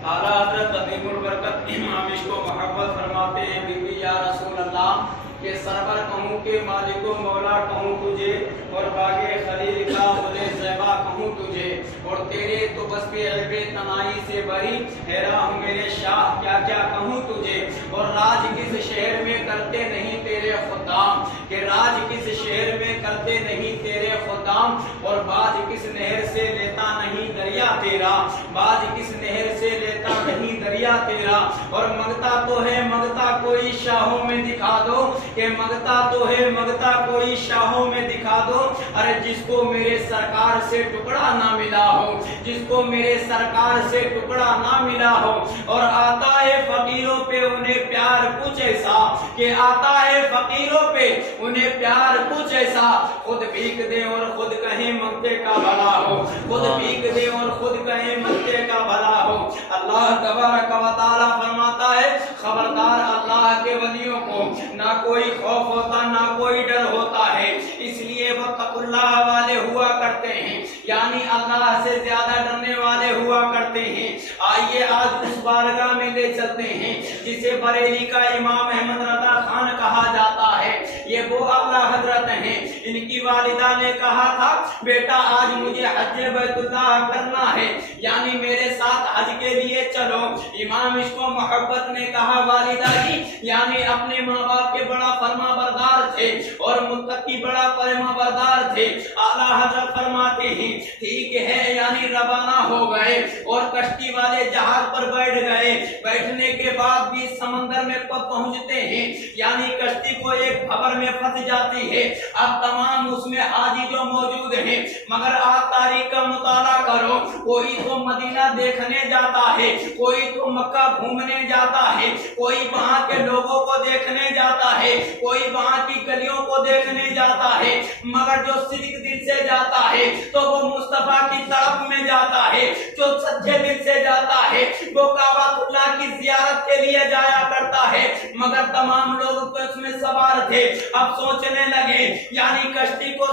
اعلیٰ حضرت عظیم البرکت امام عشق و محبت فرماتے ہیں بیوی یا رسول اللہ کہ سرور کہوں کہ مالک و مولا کہوں تجھے اور باغ خلیل کا ملے زیبا کہوں تجھے اور تیرے تو بس کے عیب تنائی سے بری حیران ہوں میرے شاہ کیا کیا کہوں تجھے اور راج کس شہر میں کرتے نہیں تیرے خدام کہ راج کس شہر میں کرتے نہیں تیرے خدام اور باج کس نہر سے لیتا نہیں دریا تیرا باج کس نہر سے لیتا نہیں دریا تیرا اور مگتا تو ہے مگتا کوئی شاہوں میں دکھا دو کہ مگتا تو ہے مگتا کوئی شاہوں میں دکھا دو ارے جس کو میرے سرکار سے ٹکڑا نہ ملا ہو جس کو میرے سرکار سے ٹکڑا نہ ملا ہو اور آتا ہے فقیروں پہ انہیں پیار کچھ ایسا کہ آتا ہے فقیروں پہ انہیں پیار کچھ ایسا خود بھیک دے اور خود کہیں منگتے کا بھلا ہو خود بھیک دے اور خود کہیں منگتے کا بھلا ہو اللہ تبارک و تعالی فرماتا ہے خبردار اللہ کے ولیوں کو نہ کوئی خوف ہوتا نہ کوئی ڈر ہوتا ہے اس لیے وہ تقوی اللہ والے ہوا کرتے ہیں یعنی اللہ سے زیادہ ڈرنے والے ہوا کرتے ہیں آئیے آج اس بارگاہ میں لے چلتے ہیں جسے بریلی کا امام احمد رضا خان کہا جاتا ہے یہ وہ اعلیٰ حضرت ہیں ان کی والدہ نے کہا تھا بیٹا آج مجھے حج بیت اللہ کرنا ہے یعنی میرے ساتھ حج کے لیے چلو امام عشق و محبت نے کہا والدہ جی یعنی اپنے ماں باپ کے بڑا فرما بردار تھے اور متقی بڑا فرما بردار تھے اعلیٰ حضرت فرماتے ہیں ٹھیک ہے یعنی روانہ ہو گئے اور کشتی والے جہاز پر بیٹھ گئے بیٹھنے کے بعد بھی سمندر میں پہنچتے ہیں یعنی کشتی کو ایک خبر میں پھنس جاتی ہے اب تمام اس میں حاجی جو موجود ہیں مگر آپ تاریخ کا مطالعہ کرو کوئی تو مدینہ دیکھنے جاتا ہے کوئی تو مکہ گھومنے جاتا ہے کوئی وہاں کے لوگوں کو دیکھنے جاتا ہے کوئی وہاں کی گلیوں کو دیکھنے جاتا ہے مگر جو صدق دل سے جاتا ہے تو وہ مصطفیٰ کی طرف میں جاتا ہے جو سچے دل سے جاتا ہے وہ کعبہ اللہ کی زیارت کے لیے جایا کرتا ہے مگر تمام لوگ اس میں سوار تھے اب سوچنے لگے یعنی کشتی کو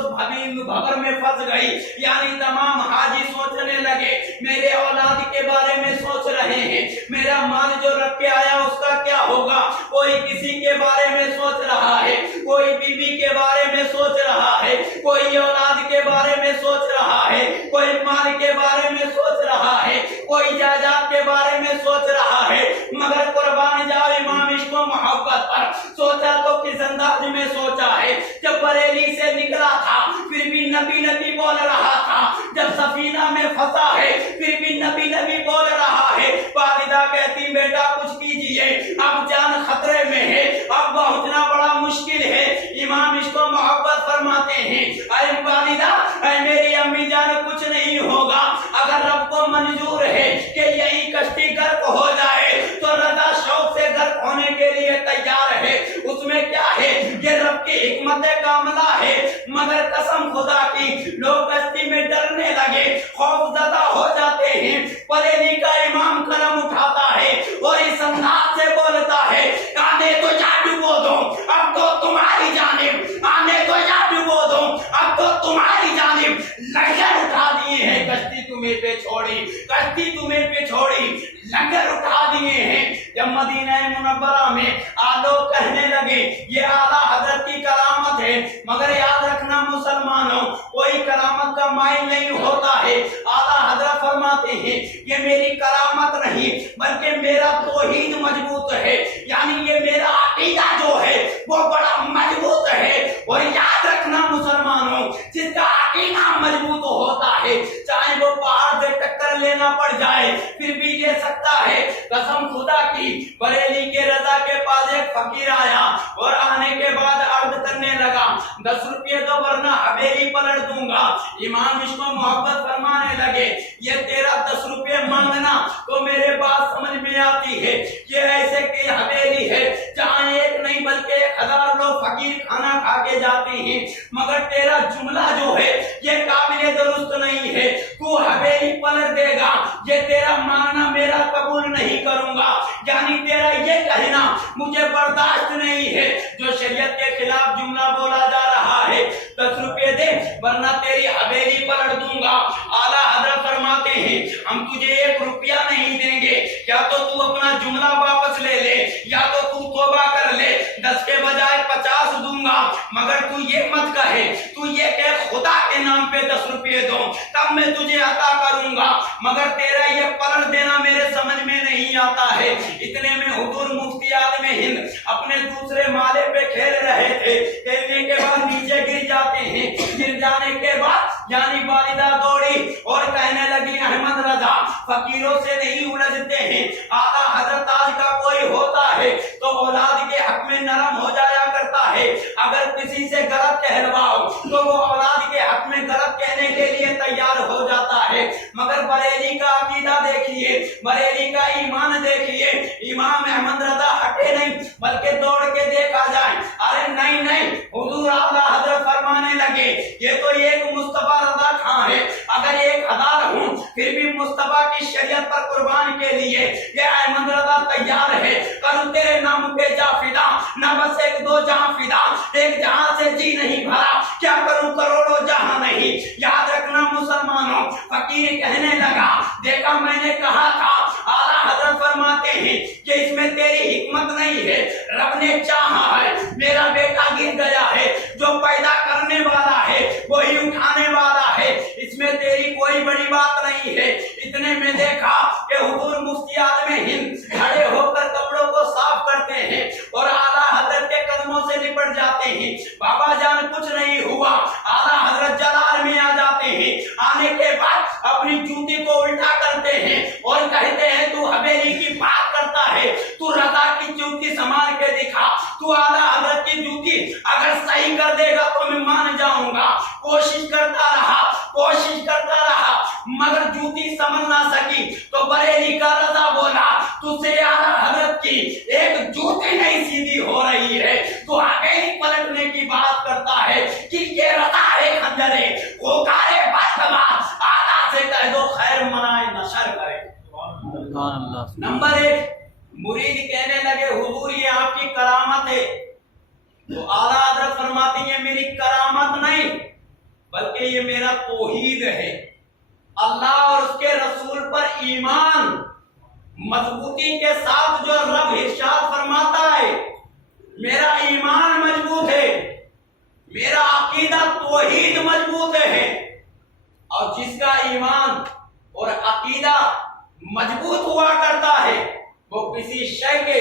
بھور میں پھنس گئی یعنی تمام حاجی سوچنے لگے میرے اولاد کے بارے میں سوچ رہے ہیں میرا مال جو رکھ کے آیا اس کا کیا ہوگا کوئی کسی کے بارے میں سوچ رہا ہے کوئی بیوی کے بارے میں سوچ رہا ہے کوئی اولاد کے بارے میں سوچ رہا ہے کوئی مال کے بارے میں سوچ رہا ہے کوئی جائیداد کے بارے میں سوچ رہا ہے مگر قربان جاؤ امام عشق و محبت پر سوچا تو کس انداز میں سوچا ہے جب بریلی سے نکلا تھا پھر بھی نبی نبی بول رہا تھا جب سفینہ میں پھنسا ہے پھر بھی نبی نبی بول رہا ہے والدہ کہتی بیٹا کچھ کیجئے اب جان خطرے میں ہے اب پہنچنا بڑا مشکل ہے امام عشق و محبت فرماتے ہیں اے والدہ اے میری امی جان کچھ نہیں ہوگا اگر رب کو منظور ہے کہ یہی کشتی غرق ہو جائے تو رضا شوق سے غرق ہونے کے لیے تیار ہے اس میں کیا ہے کہ رب کی حکمت کاملہ ہے مگر قسم خدا کی لوگ کشتی میں ڈرنے لگے خوف زدہ ہو جاتے ہیں بریلی کا امام قلم اٹھاتا ہے اور اس انداز سے بولتا ہے آنے تو جا ڈبو دو اب تو تمہاری جانب آنے تو جا ڈبو دو اب تو تمہاری جانب لشکر اٹھا دیے ہیں کشتی تمہیں پہ چھوڑی کشتی تمہیں پہ چھوڑی لنگر اٹھا دیے ہیں جب مدینہ منورہ میں آلو کہنے لگے یہ اعلیٰ حضرت کی کرامت ہے مگر یاد رکھنا مسلمانوں کوئی کرامت کا مائل نہیں ہوتا ہے اعلیٰ حضرت فرماتے ہیں یہ میری کرامت نہیں بلکہ میرا توحید مضبوط ہے یعنی یہ میرا عقیدہ جو ہے وہ بڑا مضبوط ہے اور یاد رکھنا مسلمانوں جس کا عقیدہ مضبوط ہوتا ہے چاہے وہ پہاڑ سے ٹکر لینا پڑ جائے پھر بھی لے سکتا ہے قسم خدا کی بریلی کے رضا کے پاس ایک فقیر آیا اور آنے کے بعد عرض کرنے لگا 10 روپے دو ورنہ حویلی پلٹ دوں گا امام عشق و محبت فرمانے لگے یہ تیرا 10 روپے مانگنا تو میرے بات سمجھ میں آتی ہے یہ ایسے کہ حویلی ہے جہاں ایک نہیں بلکہ 1000 لوگ فقیر کھانا کھا کے جاتے ہیں مگر تیرا جملہ جو ہے یہ قابل درست نہیں ہے تو حویلی پلٹ دے گا یہ تیرا ماننا میرا قبول نہیں کروں گا یعنی تیرا یہ کہنا مجھے برداشت نہیں ہے جو شریعت کے خلاف جملہ بولا جا رہا ہے 10 روپے دے ورنہ تیری حویلی پلٹ دوں گا اعلیٰ حضرت فرماتے ہیں ہم تجھے 1 روپیہ نہیں دیں گے یا تو تو اپنا جملہ واپس لے لے یا تو تو توبہ کر لے، 10 کے بجائے 50 دوں گا، مگر تو یہ مت کہے، تو یہ کہ خدا کے نام پہ 10 روپے دو تب میں تجھے عطا کروں گا، مگر تیرا یہ پلٹ دینا میرے سمجھ میں نہیں آتا ہے۔ اتنے میں حضور مفتی اعظم ہند اپنے دوسرے مالے پہ کھیل رہے تھے، کھیلنے کے بعد نیچے گر جاتے ہیں، گر جانے کے بعد یعنی والدہ دوڑی اور کہنے لگی احمد رضا فقیروں سے نہیں الجھتے ہیں، آقا حضرت آج کا کوئی ہوتا ہے تو اولاد کے حق میں نرم ہو جایا کرتا ہے، اگر کسی سے غلط کہلواؤ تو وہ اولاد کے حق میں غلط کہنے کے لیے تیار ہو جاتا ہے، مگر بریلی کا عقیدہ دیکھیے، بریلی کا ایمان دیکھیے، امام احمد رضا ہٹے نہیں بلکہ دوڑ کے دیکھا جائے، ارے نہیں نہیں، حضور اعلیٰ حضرت فرمانے لگے یہ تو ایک مصطفیٰ رضا خان ہے، اگر 1000 ہوں پھر بھی مصطفیٰ کی شریعت پر قربان کے لیے یہ احمد رضا تیار ہے، کروں تیرے نام پہ جا فدا، نہ بس 1-2 جہاں فدا، ایک جہاں سے جی نہیں بھرا، کیا کروں کروڑوں جہاں نہیں، یاد رکھنا مسلمانوں، فقیر کہنے لگا دیکھا میں نے کہا تھا، اعلیٰ حضرت فرماتے ہیں کہ اس میں تیری حکمت نہیں ہے، رب نے چاہا ہے، میرا بیٹا گر گیا ہے، جو پیدا کرنے والا ہے وہی اٹھانے والا ہے، اس میں تیری کوئی بڑی بات نہیں ہے۔ اتنے میں دیکھا کہ حضور مفتی اعظم ہند کھڑے ہو کر کپڑوں کو صاف کرتے ہیں اور اعلیٰ حضرت کے قدموں سے لپٹ جاتے ہیں، بابا جان کچھ نہیں ہوا، اعلیٰ حضرت جلال میں آ جاتے ہیں، آنے کے بعد اپنی جوتی کو الٹا کرتے ہیں اور کہتے ہیں تو حویلی کی بات کرتا ہے، تو رضا کی جوتی سنبھال کے دکھا، تو اعلیٰ حضرت کی جوتی اگر صحیح کر دے گا تو میں مان جاؤں گا، کوشش کرتا رہا مگر جوتی سمجھ نہ سکی، تو بریلی کا رضا بولا تجھ سے اعلیٰ حضرت کی ایک جوتی نہیں سیدھی ہو رہی ہے، تو حویلی پلٹنے کی بات کرتا ہے کہ یہ رضا ہے خنجرے کوکارے باشتبا، اعلیٰ سے کہہ دو خیر منائے نشر کرے۔ نمبر 1 مرید کہنے لگے حضور یہ آپ کی کرامت ہے، تو اعلیٰ حضرت فرماتی ہیں میری کرامت نہیں بلکہ یہ میرا توحید ہے، اللہ اور اس کے رسول پر ایمان مضبوطی کے ساتھ جو رب ارشاد فرماتا ہے، میرا ایمان مضبوط ہے، میرا عقیدہ توحید مضبوط ہے، اور جس کا ایمان اور عقیدہ مضبوط ہوا کرتا ہے وہ کسی شے کے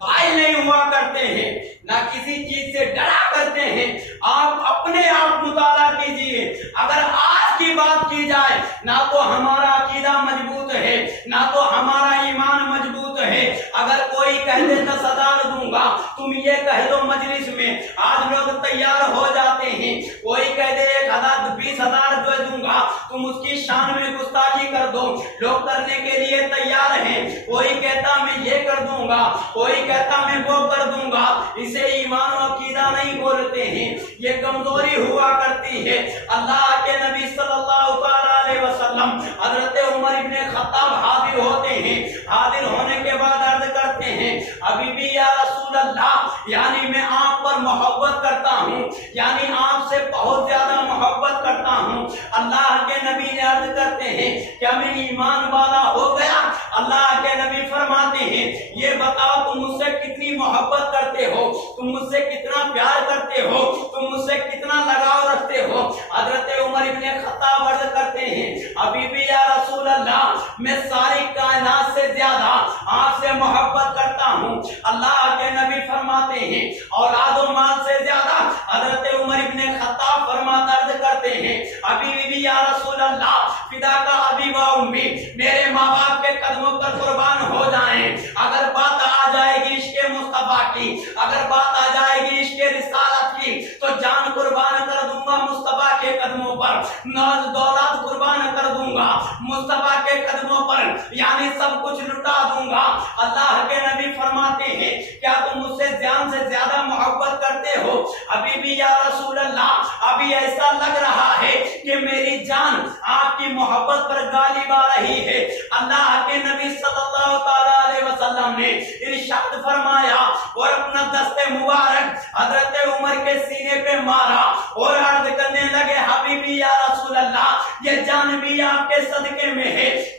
قائل نہیں ہوا کرتے ہیں، نہ کسی چیز سے ڈرا کرتے ہیں۔ آپ اپنے آپ مطالعہ کیجئے، اگر آج کی بات کی جائے نہ تو ہمارا عقیدہ مضبوط ہے نہ تو ہمارا ایمان مضبوط ہے، اگر کوئی کہہ دے 10,000 دوں گا، تم یہ کہہ دو مجلس میں، آج لوگ تیار ہو جاتے ہیں، کوئی کہہ دے 1,000 20,000 دوں گا، تم اس کی شان میں گستاخی کر دو، لوگ کرنے کے لیے تیار ہیں، کوئی کہتا میں یہ کر دوں گا، کوئی کہتا میں وہ کر دوں گا، اسے ایمان و عقیدہ نہیں بولتے ہیں، یہ کمزوری ہوا کرتی ہے۔ اللہ کے نبی صلی اللہ علیہ وسلم حضرت عمر ابن خطاب حاضر ہوتے ہیں، حاضر ہونے کے بعد عرض کرتے ہیں ابھی بھی یا رسول اللہ، یعنی میں آپ پر محبت کرتا ہوں، یعنی آپ سے بہت زیادہ محبت کرتا ہوں۔ اللہ کے نبی نے عرض کرتے ہیں کیا میں ایمان والا ہو گیا؟ اللہ کے نبی فرماتے ہیں یہ بتاؤ تم مجھ سے کتنی محبت کرتے ہو، تم مجھ سے کتنا پیار کرتے ہو، تم مجھ سے کتنا لگاؤ رکھتے ہو؟ حضرت عمر ابن خطاب عرض کرتے ہیں ابھی بھی یا رسول اللہ، میں ساری کائنات سے زیادہ آپ سے محبت کرتا ہوں۔ اللہ کے نبی فرماتے ہیں اولاد و مال سے زیادہ حضرت عمر ابن خطاب فرماتا عرض کرتے ہیں ابھی بھی یا رسول اللہ، فدا کا ابی و امی، میرے ماں باپ کے قدموں پر قربان ہو جائیں، اگر بات آ جائے گی عشق مصطفیٰ کی، اگر بات آ جائے گی عشق رسالت کی، تو جان قربان کر دوں گا مصطفیٰ کے قدموں پر، ناز دولت قربان کر دوں گا مصطفیٰ کے قدموں پر، یعنی سب کچھ لٹا دوں گا۔ اللہ کے نبی فرماتے ہیں کیا تم مجھ سے جان سے زیادہ محبت کرتے ہو؟ ابھی بھی یا رسول اللہ، ابھی ایسا لگ رہا ہے کہ میری جان آپ کی محبت پر غالب آ رہی ہے۔ اللہ کے نبی صلی اللہ علیہ وسلم نے ارشاد فرمایا اور اپنا دست مبارک حضرت عمر کے سینے پہ مارا اور عرض کرنے لگے حبیبی یا رسول اللہ، یہ جان بھی آپ کے صدقے میں ہے،